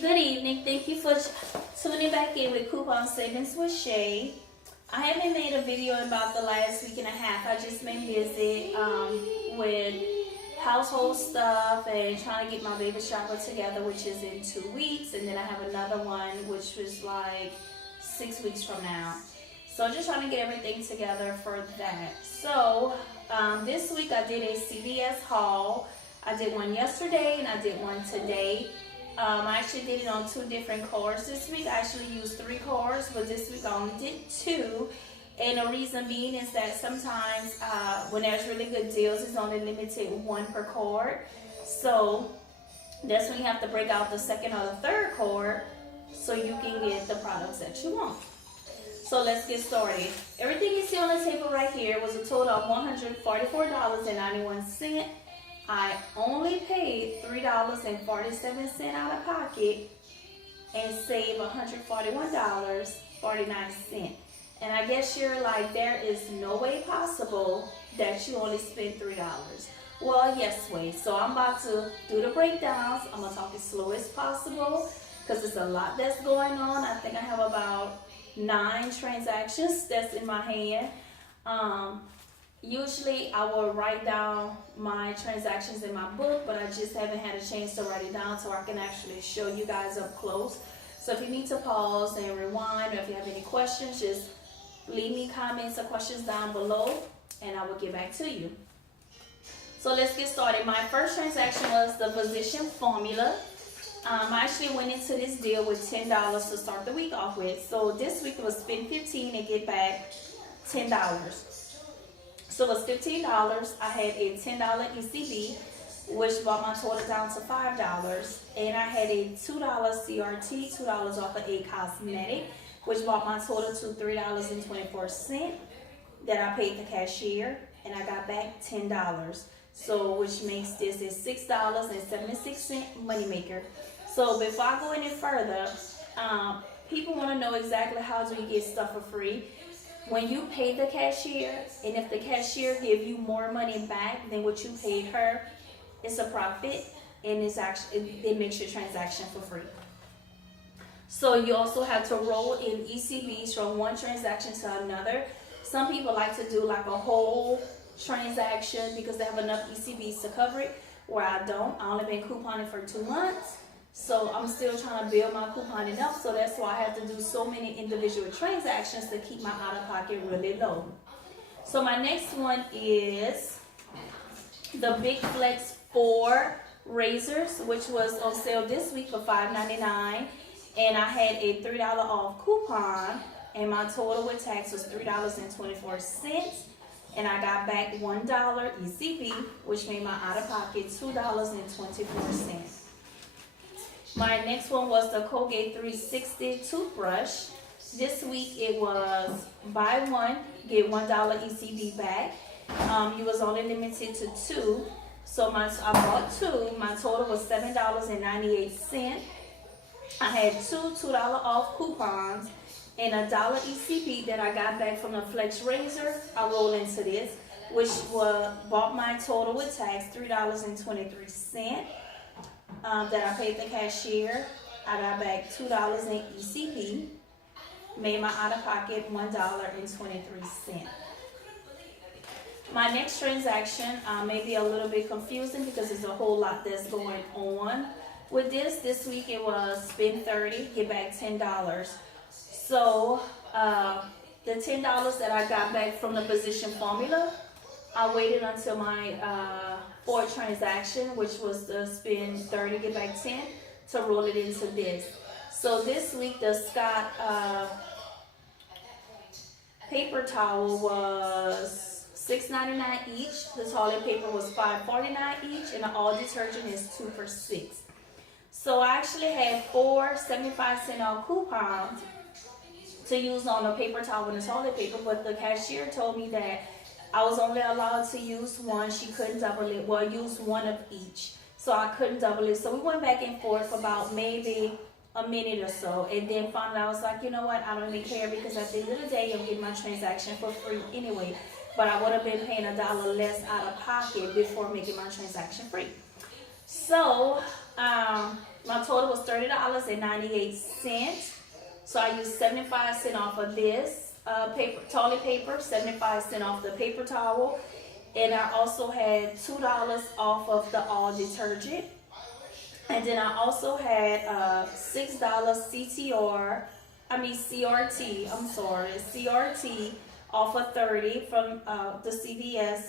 Good evening. Thank you for tuning back in with Coupon Savings with Shay. I haven't made a video in about the last week and a half. I just been busy with household stuff and trying to get my baby shower together, which is in 2 weeks. And then I have another one, which was like 6 weeks from now. So just trying to get everything together for that. So this week I did a CVS Haul. I did one yesterday and I did one today. I actually did it on 2 different cards this week. I actually used 3 cards, but this week I only did 2. And the reason being is that sometimes when there's really good deals, it's only limited 1 per card. So that's when you have to break out the second or the third card so you can get the products that you want. So let's get started. Everything you see on the table right here was a total of $144.91. I only paid $3.47 out of pocket and saved $141.49. And I guess you're like, there is no way possible that you only spent $3. Well, yes way. So I'm about to do the breakdowns. I'm going to talk as slow as possible because there's a lot that's going on. I think I have about 9 transactions that's in my hand. Usually I will write down my transactions in my book, but I just haven't had a chance to write it down so I can actually show you guys up close. So if you need to pause and rewind, or if you have any questions, just leave me comments or questions down below and I will get back to you. So let's get started. My first transaction was the Physician Formula. I actually went into this deal with $10 to start the week off with. So this week it was spend $15 and get back $10. So it was $15. I had a $10 ECB, which brought my total down to $5. And I had a $2 CRT, $2 off of a cosmetic, which brought my total to $3.24 that I paid the cashier, and I got back $10. So which makes this a $6.76 moneymaker. So before I go any further, people want to know exactly how do you get stuff for free. When you pay the cashier, and if the cashier give you more money back than what you paid her, it's a profit, and it makes your transaction for free. So you also have to roll in ECBs from one transaction to another. Some people like to do like a whole transaction because they have enough ECBs to cover it, where I don't. I only been couponing for 2 months. So I'm still trying to build my couponing up, so that's why I have to do so many individual transactions to keep my out-of-pocket really low. So my next one is the Big Flex 4 razors, which was on sale this week for $5.99, and I had a $3 off coupon, and my total with tax was $3.24, and I got back $1 ECB, which made my out-of-pocket $2.24. My next one was the Colgate 360 toothbrush. This week it was buy one, get $1 ECB back. You was only limited to 2. So I bought 2. My total was $7.98. I had 2 $2 off coupons and a $1 ECB that I got back from the Flex Razor. I rolled into this, which bought my total with tax $3.23. That I paid the cashier. I got back $2 in ECB, made my out-of-pocket $1.23. My next transaction may be a little bit confusing because there's a whole lot that's going on with this. This week it was spend $30, get back $10. So the $10 that I got back from the Physician Formula, I waited until my 4th transaction, which was the spend 30, get back 10, to roll it into this. So this week the Scott paper towel was $6.99 each. The toilet paper was $5.49 each, and the all detergent is 2 for $6. So I actually had 4 75-cent off coupons to use on the paper towel and the toilet paper, but the cashier told me that I was only allowed to use 1. She couldn't double it. Well, use 1 of each. So I couldn't double it. So we went back and forth for about maybe a minute or so. And then finally I was like, you know what? I don't even care because at the end of the day, I'm getting my transaction for free anyway. But I would have been paying $1 less out of pocket before making my transaction free. So my total was $30.98. So I used 75 cents off of this toilet paper, 75 cents off the paper towel, and I also had $2 off of the all detergent. And then I also had $6 CRT off of 30 from the CVS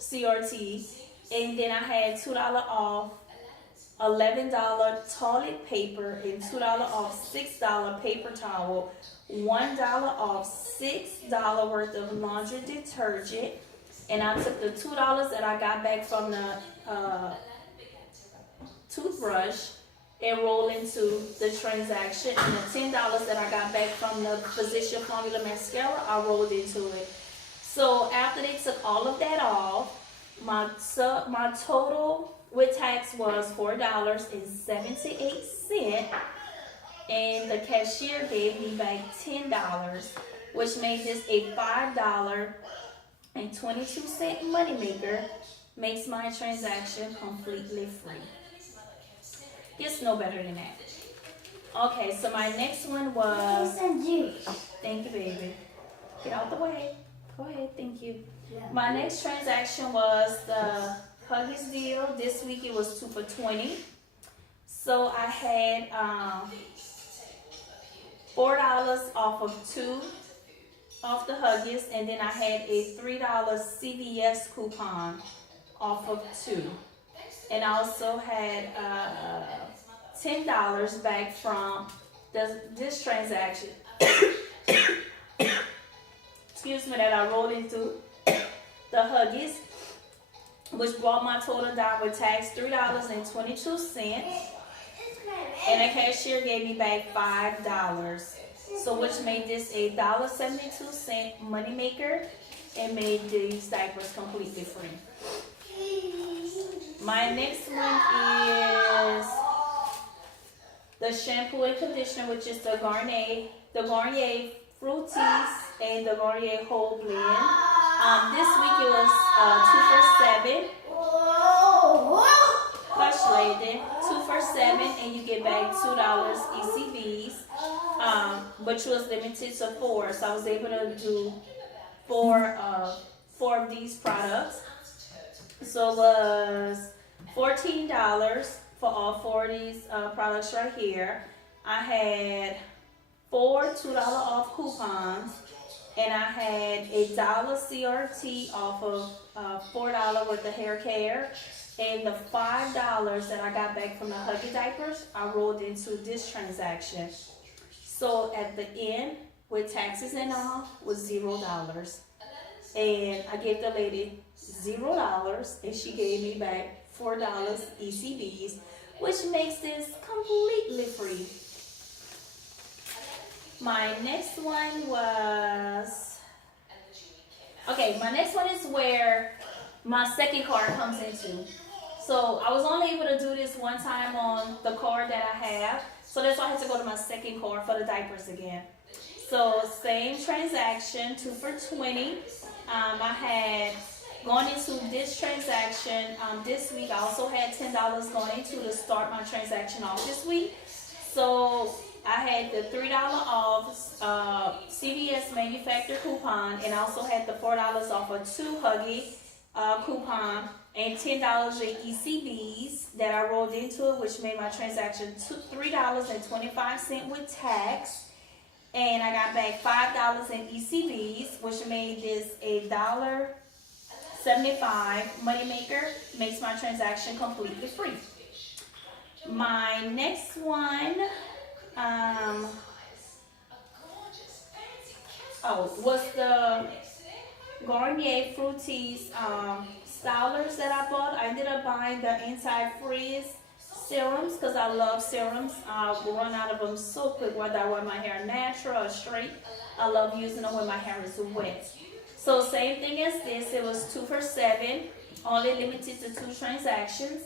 CRT. And then I had $2 off $11 toilet paper and $2 off $6 paper towel, $1 off $6 worth of laundry detergent. And I took the $2 that I got back from the toothbrush and rolled into the transaction. And the $10 that I got back from the Physician Formula Mascara, I rolled into it. So after they took all of that off, my total with tax was $4.78. And the cashier gave me back $10, which made this a $5.22 moneymaker. Makes my transaction completely free. Gets no better than that. Okay, so my next one was... Thank you, baby. Get out the way. Go ahead, thank you. My next transaction was the Huggies deal. This week it was 2 for $20. So I had $4 off of 2 off the Huggies, and then I had a $3 CVS coupon off of 2. And I also had $10 back from this transaction. Excuse me, that I rolled into the Huggies, which brought my total down with tax $3.22. And the cashier gave me back $5. So which made this a $1.72 moneymaker and made these diapers completely free. My next one is the shampoo and conditioner, which is the Garnier Fruities and the Garnier Whole Blend. This week it was 2 for $7. Hush lady, 2 for $7, and you get back $2 ECBs. But you was limited to 4, so I was able to do 4 of these products. So it was $14 for all 4 of these products right here. I had 4 $2 off coupons, and I had a $1 CRT off of $4 worth of hair care, and the $5 that I got back from the Huggy diapers, I rolled into this transaction. So at the end, with taxes and all, was $0. And I gave the lady $0, and she gave me back $4 ECBs, which makes this completely free. My next one was, my next one is where my second card comes into. So I was only able to do this one time on the card that I have. So that's why I had to go to my second card for the diapers again. So same transaction, 2 for $20. I had gone into this transaction this week. I also had $10 going into to start my transaction off this week. So I had the $3 off CVS manufacturer coupon, and I also had the $4 off a 2 Huggy coupon, and $10 in ECBs that I rolled into it, which made my transaction $3.25 with tax. And I got back $5 in ECBs, which made this a $1.75 moneymaker. Makes my transaction completely free. My next one was the Garnier Fruities stylers that I bought. I ended up buying the anti-frizz serums because I love serums. I will run out of them so quick, whether I wear my hair natural or straight. I love using them when my hair is wet. So same thing as this. It was 2 for $7, only limited to 2 transactions.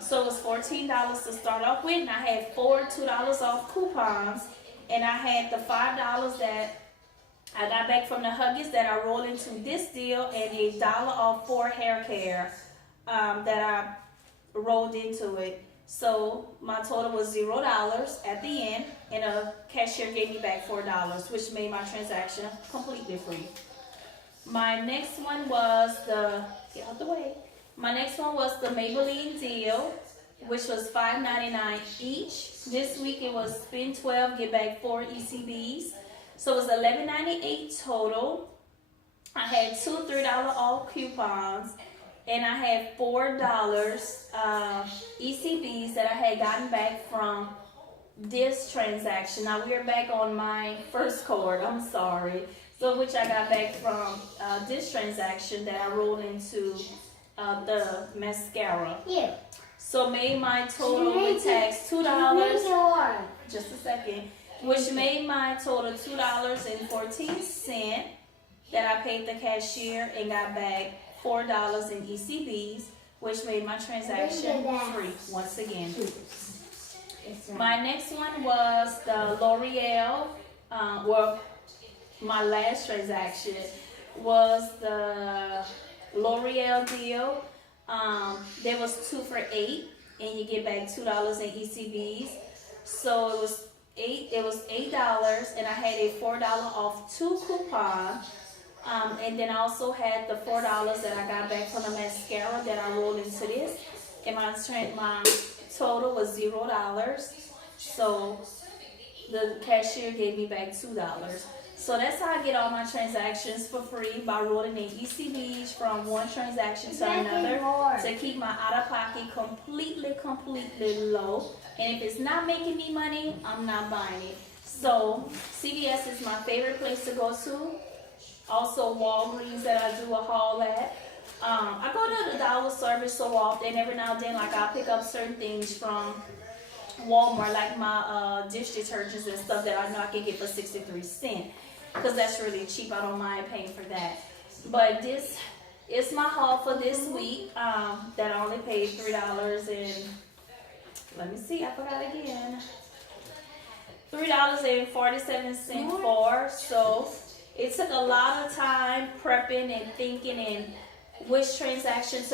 So it was $14 to start off with, and I had 4 $2 off coupons, and I had the $5 that I got back from the Huggies that I rolled into this deal, and a $1 off 4 hair care that I rolled into it. So my total was $0 at the end, and a cashier gave me back $4, which made my transaction completely free. My next one was get out the way. My next one was the Maybelline deal, which was $5.99 each. This week it was spend 12, get back 4 ECBs. So it was $11.98 total. I had 2 $3 off coupons, and I had $4 ECBs that I had gotten back from this transaction. Now we are back on my first card, I'm sorry. So which I got back from this transaction that I rolled into the mascara. Yeah. So made my total with tax $2. Just a second. Which made my total $2.14 that I paid the cashier and got back $4 in ECBs, which made my transaction free once again. My next one was the L'Oreal. My last transaction was the L'Oreal deal. There was 2 for $8, and you get back $2 in ECBs. So it was $8, and I had a $4 off 2 coupon. And then I also had the $4 that I got back from the mascara that I rolled into this, and my total was $0. So the cashier gave me back $2. So that's how I get all my transactions for free, by rolling in ECBs from one transaction to another to keep my out-of-pocket completely low. And if it's not making me money, I'm not buying it. So CVS is my favorite place to go to. Also Walgreens that I do a haul at. I go to the dollar service so often. Every now and then, like I'll pick up certain things from Walmart, like my dish detergents and stuff that I know I can get for 63 cents. Because that's really cheap. I don't mind paying for that. But this is my haul for this week. That I only paid $3 and let me see, I forgot again. $3.47 for. So it took a lot of time prepping and thinking and which transactions